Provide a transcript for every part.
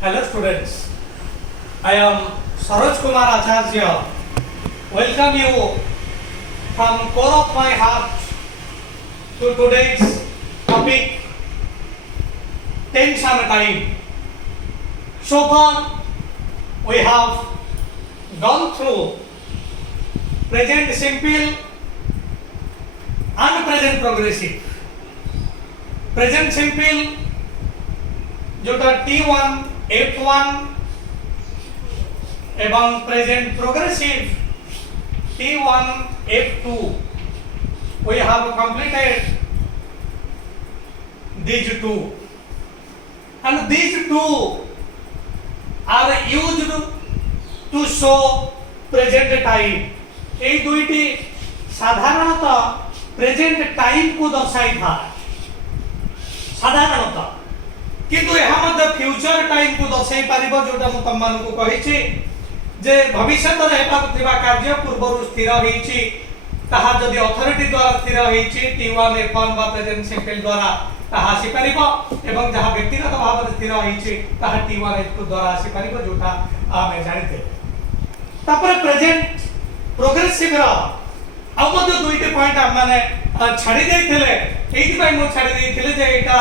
Hello students, I am Saroj Kumar Acharya. Welcome you from core of my heart to today's topic, tense and time. So far we have gone through present simple and present progressive. Present simple जोटा T1, F1 एवं present progressive T1, F2. We have completed these two, and these two are used to show present time. এই দুইটি সাধারণতঃ present time को दर्शाई था साधारणतः, किंतु यहाँ मध्य फ्यूचर टाइम को दर्शाई पारिबो जोटा मु तम मानको कहिछि जे भविष्य रे हेबाक थिबा कार्य पूर्वरु स्थिर होईछि ताहा जदि अथॉरिटी द्वारा स्थिर होईछि T1, F1 बा प्रेजेंट सिंपल द्वारा ताहा आसी पारिबो एवं जहा व्यक्तिगत भाव रे स्थिर होईछि ताहा T1, F2 द्वारा आसी पारिबो जोटा आमे जानिते। तापर प्रेजेंट प्रोग्रेसिव रा अब मध्य दुईटे पॉइंट हम माने छाड़ी देथिले एथि पय मु छाड़ी देथिले जे एटा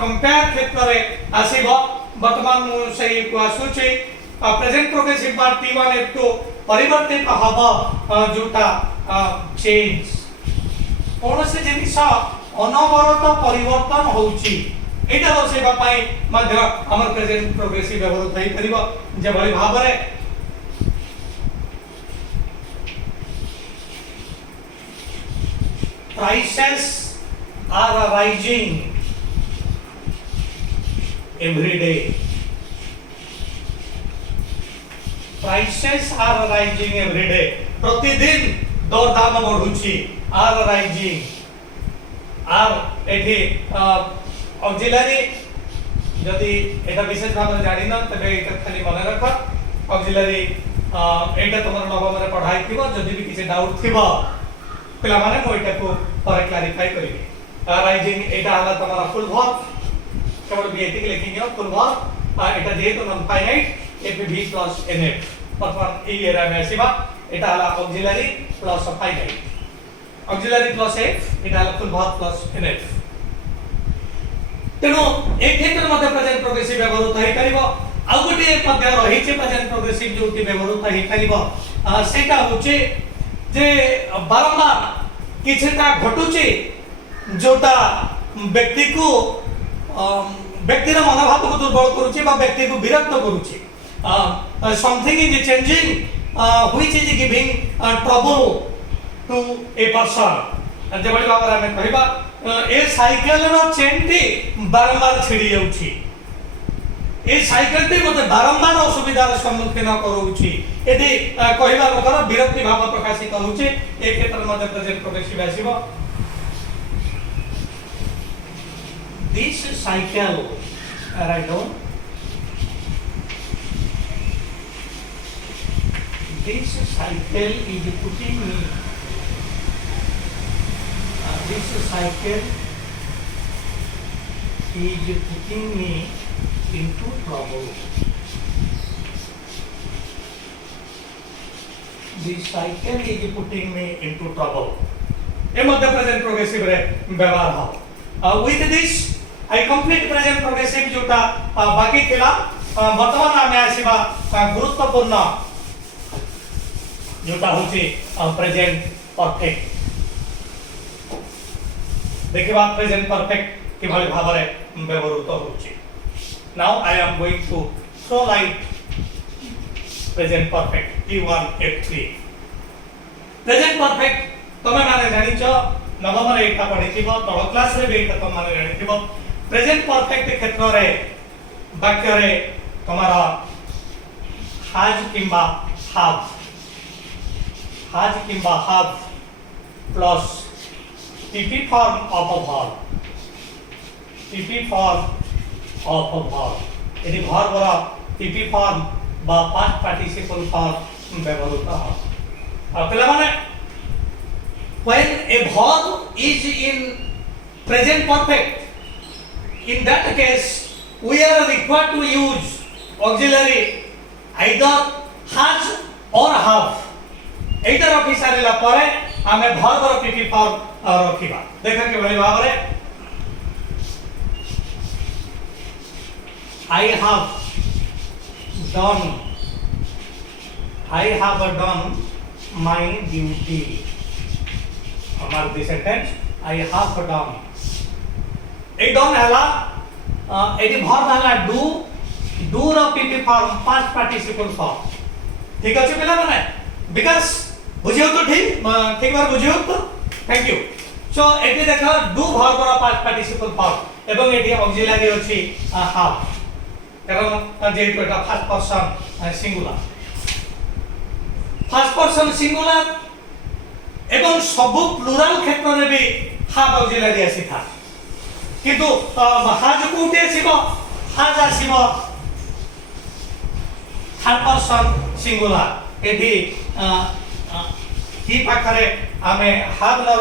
कंपेयर क्षेत्र रे आसीबो। वर्तमान मु सही को आसुछि प्रेजेंट प्रोग्रेसिव बार T1, F2 परिवर्तित हबो जोटा चेंज कोन से जिनिस अनवरत परिवर्तन होउछि एटा दर्शाइबा पई मध्य हमर प्रेजेंट प्रोग्रेसिव व्यवहार होई परिबो। जे भली भाव रे prices are rising every day. Prices are rising every day. प्रतिदिन दर दाम बढ़ुछि are rising. आर एठी ऑक्सिलरी जदि एटा विशेष भाव जानि न तबे एटा खाली मन रख ऑक्सिलरी एटा तमर नवम रे पढ़ाई थिबो जदि भी किछ डाउट थिबो पिला माने मो एटा को पर क्लैरिफाई करिवे। राइजिंग एटा हला तमरा फुल वर्ब केवल बीएटी के लिखियो फुल वर्ब एटा जेहेतु non finite FB plus NF अथवा ए एरा में आसीबा एटा हला auxiliary plus finite auxiliary plus F एटा हला फुल वर्ब प्लस एनएफ। तेनो एक क्षेत्र मध्ये प्रेजेंट प्रोग्रेसिव व्यवहार होई परिबो आ गोटे मध्ये रहिছে प्रेजेंट प्रोग्रेसिव जोटी व्यवहार होई परिबो सेटा होचे जे बारंबार किछटा घटुचे जोटा व्यक्ति को व्यक्तिर मनोभाव को दुर्बल करूचे बा व्यक्ति को विरक्त करूचे। Something is changing which is giving trouble to a person. जे बडी बाबा हमें कहबा ए साइकिल रो चेन टी बारंबार छिड़ी जाउची ए साइकिल टी मते बारंबार असुविधार सम्मुखीन करूची एदि कहबा लोकर विरक्ति भाव प्रकाशित करूचे ए क्षेत्र मध्ये प्रेजेंट प्रोग्रेसिव आसीबो। This cycle right down this cycle is putting me this cycle is putting me into trouble. This cycle is putting me into trouble. ये मध्य प्रेजेंट प्रोग्रेसिव रे व्यवहार हो। With this I complete present progressive जोटा बाकी थिला वर्तमान आमे आसीबा गुरुत्वपूर्ण जोटा होची प्रेजेंट परफेक्ट। देखिबा प्रेजेंट परफेक्ट किभली भाव रे व्यवहृत होची। Now I am going to throw light present perfect T1, F3। Present perfect तमे माने जानिचो नवम रे एटा पढिथिबो तळ क्लास रे भी एटा तमे माने जानिथिबो। प्रेजेंट परफेक्ट क्षेत्र रे वाक्य रे तमारा हैज किंबा have plus PP form of a verb, PP form of a verb. यदि verb वाला PP form बा past participle form व्यवहृत हो। अब पहला माने when a verb is in present perfect, in that case we are required to use auxiliary either has or have एटा रखि सारिला परे आमे वर्ब रो पीपी फॉर्म रखिबा देखा के भली भाबरे I have done my duty. हमार this sentence I have done. ए डन हला एडी वर्ब हला डू रो PP form past participle form ठीक अछि पिला माने बिकॉज़ बुझियो तो ठीक बार बुझियो तो थैंक यू सो एटी देखो डू वर्ब रो पास्ट पार्टिसिपल फॉर्म एवं एटी ऑक्सिलरी अछि have कारण जेहेतु एटा first person singular first person singular एवं सब प्लुराल क्षेत्र रे भी have ऑक्सिलरी आसी था किंतु हाज कोटे आसीबो हाज आसीबो थर्ड पर्सन सिंगुलर एठी ही पाखरे आमे have न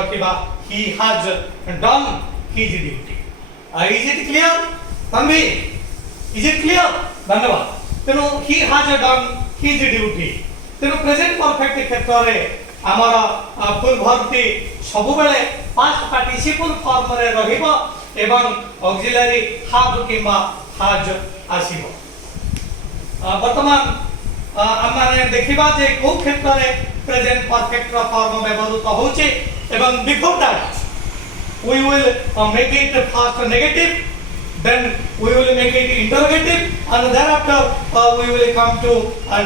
रखिबा he has done his duty is it clear Tanvi Is it clear? धन्यवाद तेनु he has done his duty तेनु प्रेजेंट परफेक्ट क्षेत्र रे हमर फुल भर्ती सब बेले पास्ट पार्टिसिपल फॉर्म रे रहिबो एवं ऑक्सिलरी have किबा has आसीबो वर्तमान हमने देखिबा जे को क्षेत्र रे प्रेजेंट परफेक्ट फॉर्म व्यवहृत होचे एवं before that we will make it first negative then we will make it interrogative and thereafter we will come to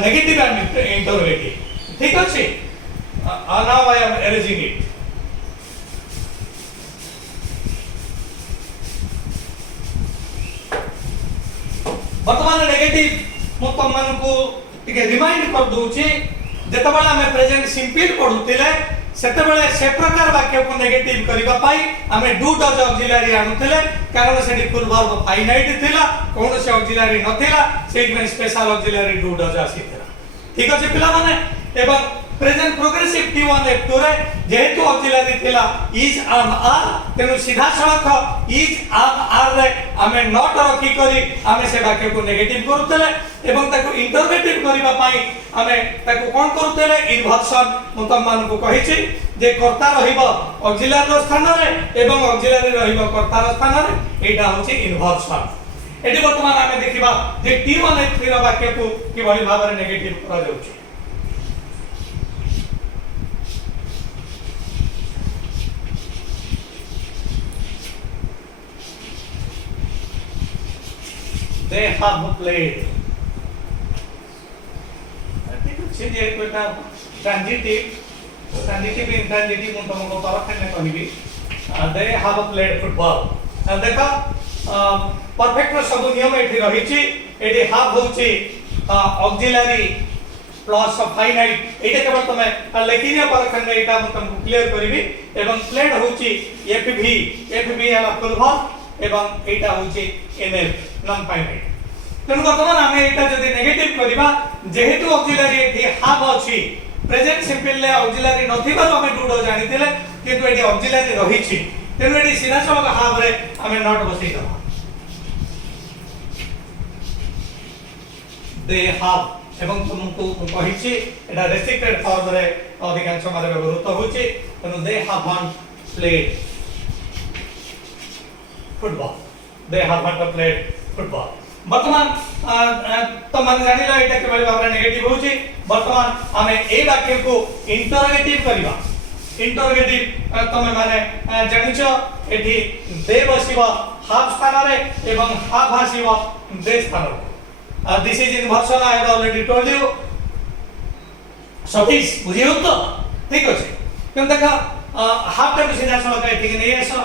negative and interrogative ठीक अछि now I am erasing it वर्तमान negative मु तुम मन को टिके रिमाइंड कर दूची जेतबेला हमें प्रेजेंट सिंपल पढुतिले सेतेबेले से प्रकार वाक्य को नेगेटिव करिबा पाई हमें डू डज ऑक्सिलरी आनुतिले कारण सेठी फुल वर्ब फाइनाइट थिला कोन से ऑक्सिलरी नथिला सेट में स्पेशल ऑक्सिलरी डू डज आसीथिला ठीक अछि पिला माने एवं प्रेजेंट प्रोग्रेसिव T1 F2 रे जेहेतु ऑक्सिलरी थिला इज am are तेनु सीधा सड़क इज am are रे हमें नॉट रखी करी हमें से वाक्य को नेगेटिव करूतले एवं ताको इंटरवेटिव करिबा पाई हमें ताको कोन करूतले इन्वर्सन मतम मान को कहिछि जे कर्ता रहिबो ऑक्सिलरी रो स्थान रे एवं ऑक्सिलरी रहिबो कर्ता रो स्थान रे एटा होछि इन्वर्सन एटी वर्तमान हमें देखिबा जे T1 F3 रो वाक्य को कि भली भाबरे नेगेटिव करा जाउछि they have played ठीक छै जे कोटा ट्रांजिटिव इंट्रांजिटिव मन तुमको परखने कहबी they have played football देखा परफेक्ट सब नियम एठी रही छी एठी have होची ऑक्सिलरी प्लस फाइनाइट एटा केवल तमे लेखिनिया परखने एटा मन तुमको क्लियर करबी एवं प्लेड होची एफवी हला फुल वर्ब एवं एटा होची एनएफ नॉन फाइनाइट तेनु वर्तमान हमें एटा जदी नेगेटिव करिबा जेहेतु ऑक्सिलरी एठी have अछि प्रेजेंट सिंपल ले ऑक्सिलरी नथिबा हमें डू डो जानितिले किंतु एठी ऑक्सिलरी रहिछि तेनु एठी सीधा सलग have रे हमें नॉट बसै दबा they have एवं तुमको कहिछि एटा रेस्ट्रिक्टेड फॉर्म रे अधिकांश मारे व्यवहृत होछि तेनु they have played football they have played football वर्तमान तो मन जानिला एटा केवल भाबरे नेगेटिव होछि वर्तमान हमें ए वाक्य को इंटरोगेटिव करिबा इंटरोगेटिव तमे माने जानिछो एठी दे बसिबा हाफ स्थान रे एवं हाफ आसीबा दे स्थान रे this is inversion I have already told you Satish बुझियो तो ठीक अछि केन देखा हाफ टा सीधा सलग एठी नै आसो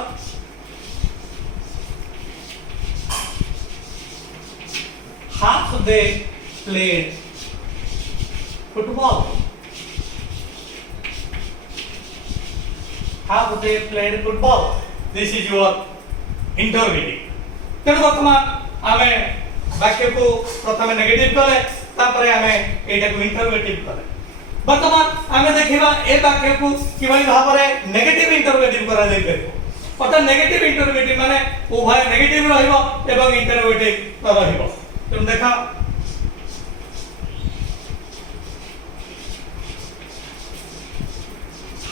half they played football half they played football this is your interrogative तेणु वर्तमान आमे वाक्य को प्रथम नेगेटिव कले तापरे आमे एटा को इंटरोगेटिव कले वर्तमान आमे देखिबा ए वाक्य को किबळी भाबरे नेगेटिव इंटरोगेटिव करा जाय परबो अर्थात नेगेटिव इंटरोगेटिव माने उभय नेगेटिव रहिबो एवं इंटरोगेटिव रहिबो तुम देखा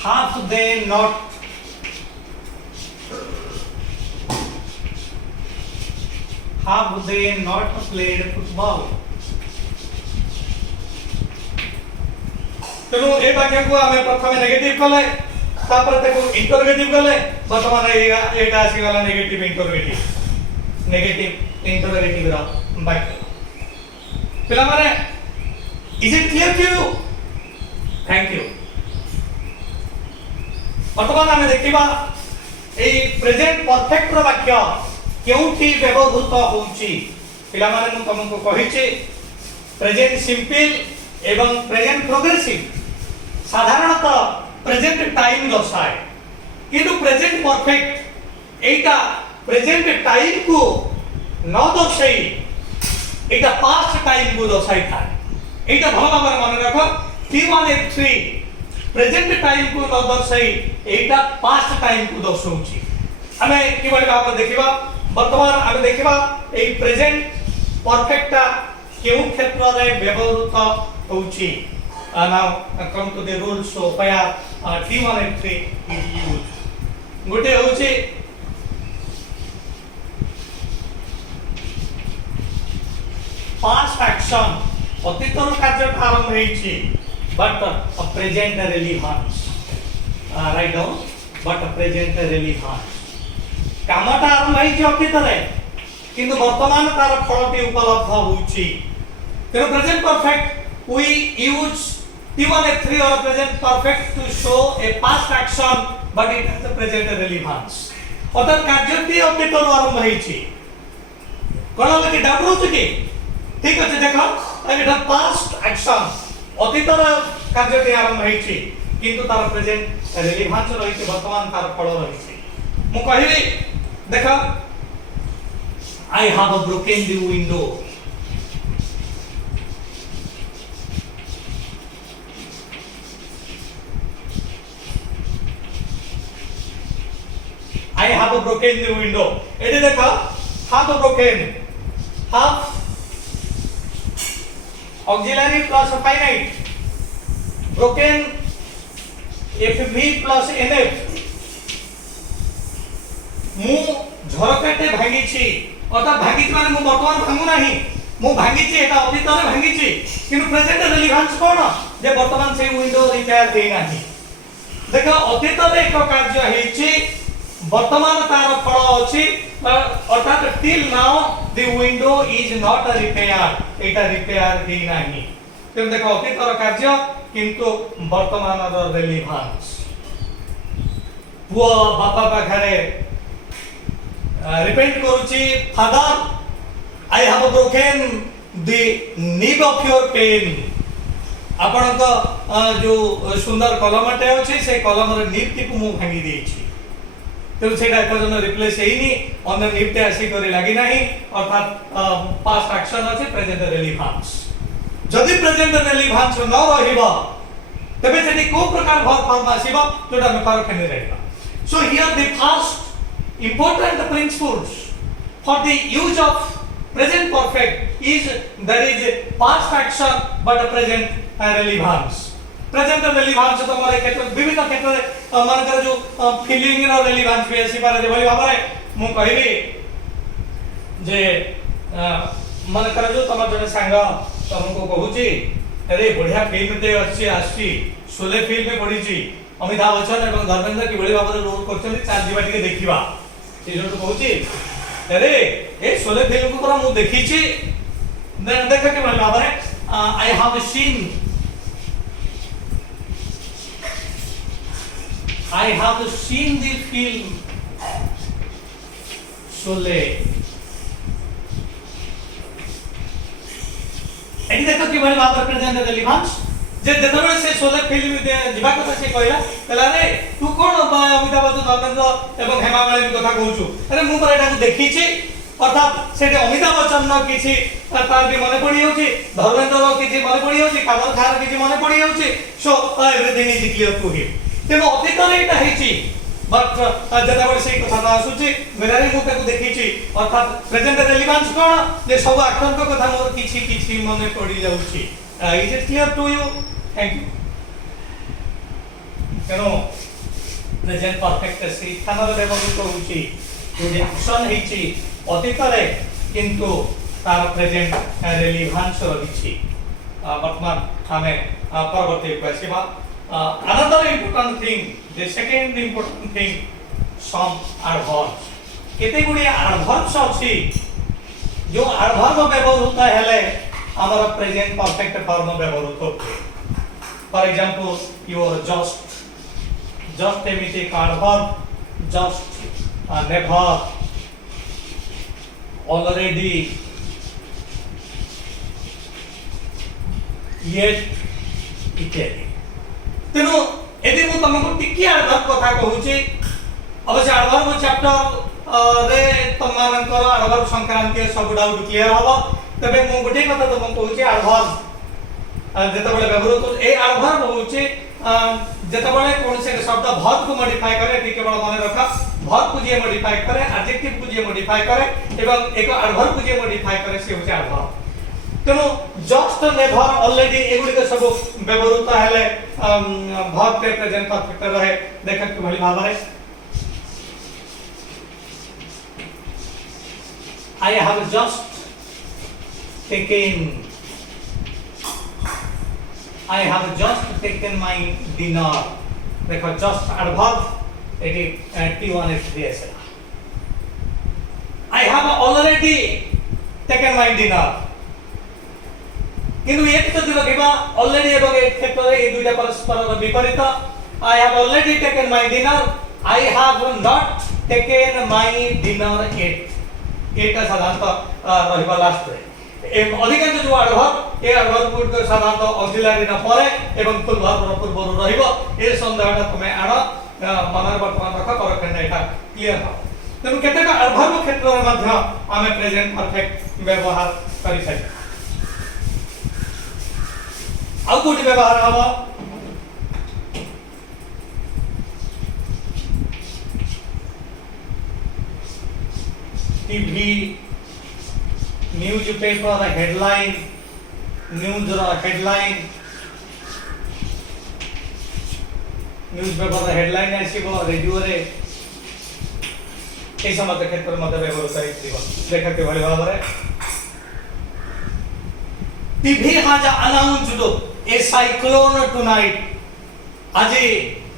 have they not played football? तेणु ए वाक्य को आमे प्रथमे नेगेटिव कले तापर ताको इंटरोगेटिव कले वर्तमान एटा आसी गला नेगेटिव इंटरोगेटिव रा वाक्य पिला माने is it clear to you thank you वर्तमान आमे देखिबा ए प्रेजेंट परफेक्ट रो वाक्य केउठी व्यवहृत होउची पिला माने मु तुमको कहिचे प्रेजेंट सिंपल एवं प्रेजेंट प्रोग्रेसिव साधारणतः प्रेजेंट टाइम दर्शाए किंतु प्रेजेंट परफेक्ट एटा प्रेजेंट टाइम को न दर्शाई एटा पास्ट टाइम को दर्शाई था एटा भलो भाबरे मन रखो T1 F3 प्रेजेंट टाइम को न दर्शाई एटा पास्ट टाइम को दर्शाउची हमें किबळे भाबरे देखिबा वर्तमान आमे देखिबा ए प्रेजेंट परफेक्टा केउ क्षेत्र रे व्यवहृत होउची now come to the rules so where T1 and 3 is used गोटे होउची past action अतीतर कार्य आरंभ हेछि but a present relevance write down but a present relevance कामटा आरंभ हेछि अतीतरे किंतु वर्तमान तार फलटी उपलब्ध होउची तेनो present perfect we use T1 F3 or present perfect to show a past action but it has a present relevance अर्थात कार्यटी अतीतर आरंभ हेछि कोन लगे डाउट होछ कि ठीक अछि देखो एटा पास्ट एक्शन अतीतर कार्यटी आरंभ हेछि किंतु तार प्रेजेंट रिलेवेंस रहिछि वर्तमान तार फल रहिछि मु कहिबी देखो I have broken the window I have broken the window एटे देखो have broken have auxiliary plus finite broken fv plus nf मु झरकाटे भांगीची अर्थात भांगीची माने मु वर्तमान भांगु नाही मु भांगीची एटा अतीतरे भांगीची किंतु प्रेजेंट रिलेवेंस कोन जे वर्तमान से विंडो रिपेयर देई नाही देखो अतीतरे एक कार्य हेची वर्तमान तार फल अछि अर्थात till now the window is not repaired Etah repair देई नाही तेम देखो अतीतर कार्य किंतु वर्तमान रो रिलेवेंस पुआ बापा पाखरे रिपेंट करूची father I have broken the nib of your pen आपण को जो सुंदर कलमटे अछि से कलम रे नीब टी को मु भांगी देछि तेणु से रिप्लेस होनी अन्य निफ्टे आसिक लगी ना अर्थात पास्ट एक्शन अच्छे प्रेजेंट रिलेवेंस जदि प्रेजेंट रिलेवेंस न रहिबा तबे सेठी को प्रकार वर्ब फॉर्म आसीबा जोटा हम परखने रहबा so here the first important principles for the use of present perfect is there is past action but a present relevance present relevance तो हमारे क्षेत्र विभिन्न क्षेत्र रे मानकर जो फीलिंग रो रिलेवेंस भी आसी पारे जे भली भाबरे मु कहिबी जे मानकर जो तमर जने सांग तुमको कहूची अरे बढ़िया फिल्म ते आसी शोले फिल्म में पड़ीची अमिताभ बच्चन एवं धर्मेंद्र की भली भाबरे रोल करछली चाल जीवा टिके देखिबा से जो कहूची अरे ए शोले फिल्म को तोरा मु देखिची देख के भली भाबरे I have seen I have seen the film Sholay. एटी देखो कि भाई बात प्रेजेंट रिलेवेंस जे देतबे से शोले फिल्म जिबा कथा से कहला कहला रे तू कोन अमिताभ बच्चन धर्मेंद्र एवं हेमा मालिनी कथा कहूछु अरे मु पर एटा को देखिछि अर्थात सेटे अमिताभ बच्चन न किछि तार भी मने पड़ी होछि धर्मेंद्र रो किछि मने पड़ी होछि कादर खार किछि मने पड़ी होछि so everything is clear to him तेनो अतीतर एटा हेछि बट जतबे से कथा आसुची मेरारी मुटा को देखिची अर्थात प्रेजेंट रेलेवेंस कोन जे सब एक्टर को कथा मोर किछि किछि मने पड़ी जाउची is it clear to you thank you केनो प्रेजेंट परफेक्ट से थानर व्यवहार होउची जे एक्शन हेची अतीत रे किंतु तार प्रेजेंट रेलेवेंस रहिची वर्तमान हमें परवर्ती पछिबा another important thing the second important thing some adverbs केते गुडी adverbs अछि जो adverb व्यवहार होता है हमारा प्रेजेंट परफेक्ट फॉर्म व्यवहार होता for example you are just एमिति adverb just never already yet इत्यादि तेनो एदि मु तमको टिकी आधार कथा कहूची अवश्य आधार चैप्टर रे तमानकर आधार संक्रांति सब डाउट क्लियर हबो तबे मु गोटे कथा तमको कहूची आधार जेतबेले व्यवहार तो ए आधार होची जेतबेले कोन से शब्द वर्ब को मॉडिफाई करे टी केवल माने रखा वर्ब को जे मॉडिफाई करे एडजेक्टिव को जे मॉडिफाई करे एवं एक एडवर्ब को जे मॉडिफाई करे से होची आधार तेनो जस्ट नेवर ऑलरेडी एगुडी के सब व्यवहार हेले वर्ब के प्रेजेंट परफेक्ट रहे देखत के भली भाव रे I have just taken my dinner देखो जस्ट एडवर्ब एटी T1 is this I have already taken my dinner किंतु एक तो दिबा ऑलरेडी एवं एक क्षेत्र रे ए दुइटा परस्पर विपरीत आई have already taken my dinner I have not taken my dinner eight का साधारणतः रहबा लास्ट रे अधिकांश जो एडवर्ब ए एडवर्ब को साधारणतः ऑक्सिलरी न परे एवं फुल वर्ब पूर्व रहइबो ए संदेहटा तमे आड मनर वर्तमान रख करखन एटा क्लियर हो तेनु केतेक एडवर्ब क्षेत्र रे मध्य आमे प्रेजेंट परफेक्ट व्यवहार करि सकै अब कोटी व्यवहार हवा TV newspaper headline news headline newspaper headline आसीबो रेडियो रे ए समस्त क्षेत्र मध्ये व्यवहार करिथिबो देखते भली भाबरे TV has announced a cyclone tonight आज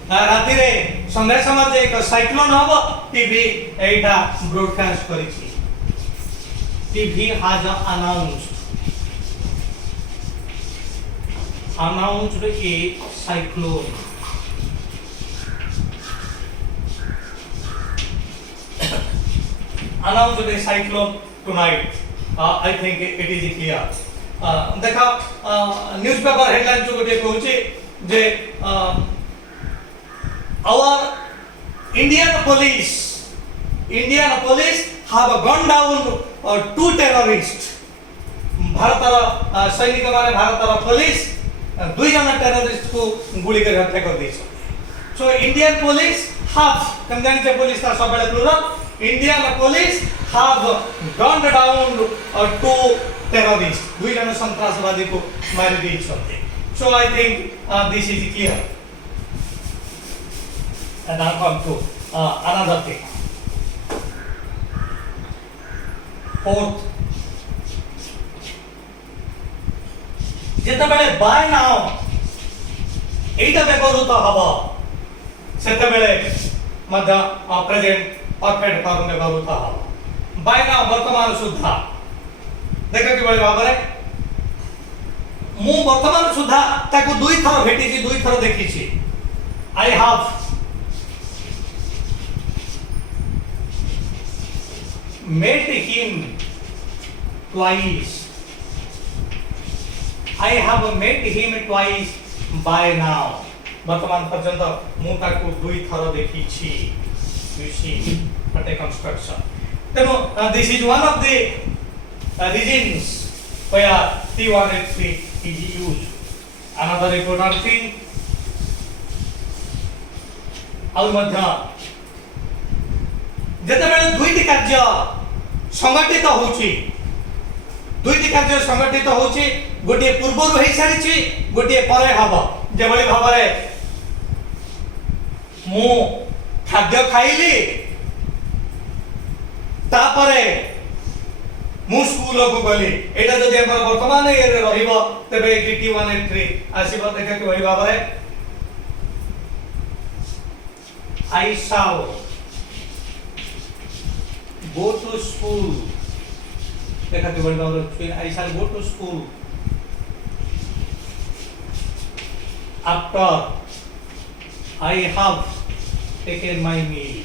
राति रे संध्या समय एक साइक्लोन हबो टीवी एटा ब्रॉडकास्ट करिछि TV has announced a cyclone announced a cyclone tonight I think it is clear देखा न्यूज़पेपर हेडलाइन जो गोटे कहूची जे our Indian police have gun down to terrorist भारतर सैनिक माने भारतर पुलिस दुई जन टेररिस्ट को गुली कर हत्या कर दैछ so Indian police have condemn जे पुलिस ता सबले plural Indian police have gun down to terrorists दुई जन संत्रासवादी को मारि दैछथि so I think this is clear and now come to another thing fourth जेतबेले बाय नाउ एटा व्यवहार हबो सेतबेले मध्य प्रेजेंट परफेक्ट फॉर्म व्यवहार हबो बाय नाउ वर्तमान सुद्धा देखा कि बड़े बाबरे मु वर्तमान सुधा ताको दुई थर भेटिछि दुई थर देखिछि I have met him twice I have met him twice by now वर्तमान पर्यंत मु ताको दुई थर देखिछि you see what a construction तेनो this is one of the reasons where T183 is used. Another important thing, al madhya जेतेबेले दुईटी कार्य संगठित होउची दुईटी कार्य संगठित होउची गोटे पूर्वरु हे सारिची गोटे परे हबो जेबळी भाबरे मु खाद्य खाइली तापरे मु स्कूल को गली एटा जदि हमर वर्तमान ये रहिबो तबे GT183 आसीबो देखा कि वही भाबरे I shall go to school देखा कि वही भाबरे I shall go to school after I have taken my meal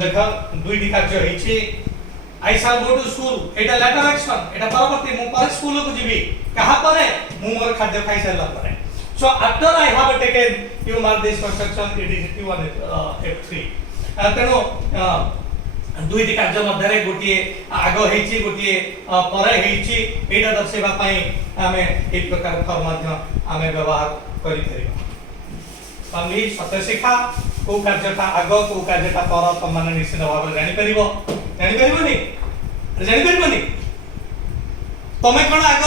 देखा दुईटी कार्य हेछि आई शैल go to school Etah letter action एटा परवर्ती मु पर स्कूल को जीवी कहा परे मु मोर खाद्य खाइ सारला परे so after I have taken you mark this construction it is T1F3 तेनो दुईटी कार्य मध्यरे गोटिए आगो हेछि गोटिए परे हेछि एटा दर्शेबा पई आमे ए प्रकार फॉर्म माध्यम आमे व्यवहार करि परिबा संगी सत्य शिक्षा को कार्यटा आग को कार्यटा पर त माने निश्चित भाव जानि परिबोनी तमे कोन आग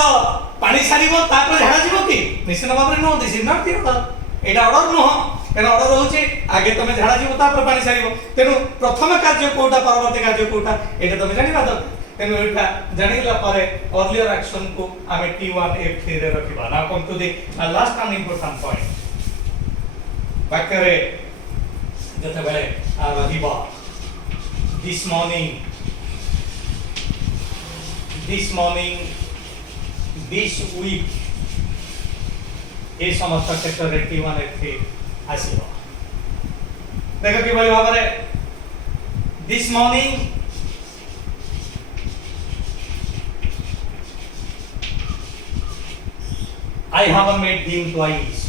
पानी सारिबो तापर झाडा जीवो कि निश्चित भाव no this is not their एटा ऑर्डर नो एटा ऑर्डर होछि आगे तमे झाडा जीवो तापर पानी सारिबो तेनु प्रथम कार्य कोटा परवर्ती कार्य कोटा एटा तमे जानिबा दरकार तेनु एटा जानिला पारे अर्लियर एक्शन को आमे T1F3 रे रखिबा now come to the last and important point वाक्यरे जेतेबेले रहिबा this morning this week ए समस्त क्षेत्र रे T1F3 आसीबो देखो कि बली भाबरे this morning I have met him twice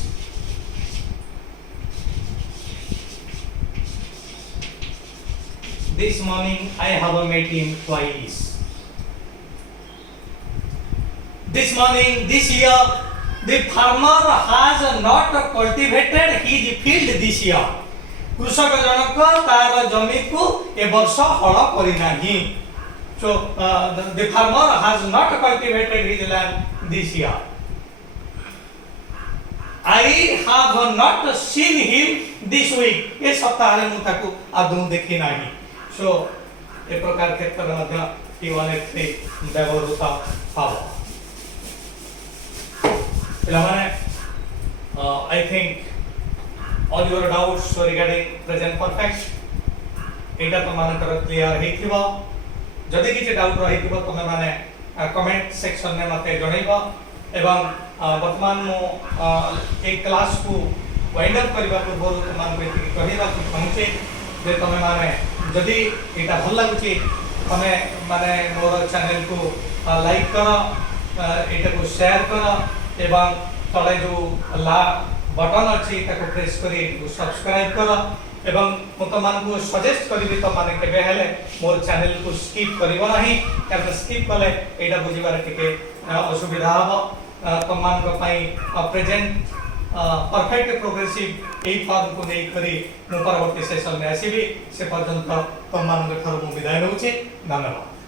this morning I have met him twice this morning this year the farmer has not cultivated his field this year कृषक जनक तार जमी को ए वर्ष हल करि नाही so the farmer has not cultivated his land this year I have not seen him this week ए सप्ताह रे मु ताकू आदौ देखि नाही so ए प्रकार क्षेत्र मध्य T1F3 व्यवहृत हबो पिलामाने I think all your doubts regarding present perfect एटा तो मानकर क्लियर हेथिबो जदि किछ डाउट रहिथिबो तमे माने कमेंट सेक्शन में मते जणैबो एवं वर्तमान मो एक क्लास को वाइंड अप करबा पूर्व तुमान को कहिबा कि पहुंचे जे तमे माने जदि एटा भल लागुची तमे माने मोर चैनल को लाइक करो एटा को शेयर करो एवं तळे जो ला बटन अछि ताको प्रेस करी एटा को सब्सक्राइब करो एवं मतमान को सजेस्ट करिबि त माने केबे हेले मोर चैनल को स्किप करिवो नाही कारण स्किप कले एटा बुझिबार टिके असुविधा हबो तमान को पई प्रेजेंट परफेक्ट प्रोग्रेसिव ए फॉर्म को नै करी मु परवर्ती सेशन में आसीबी से पर्यंत तमान को थरु विदाय नउछि धन्यवाद।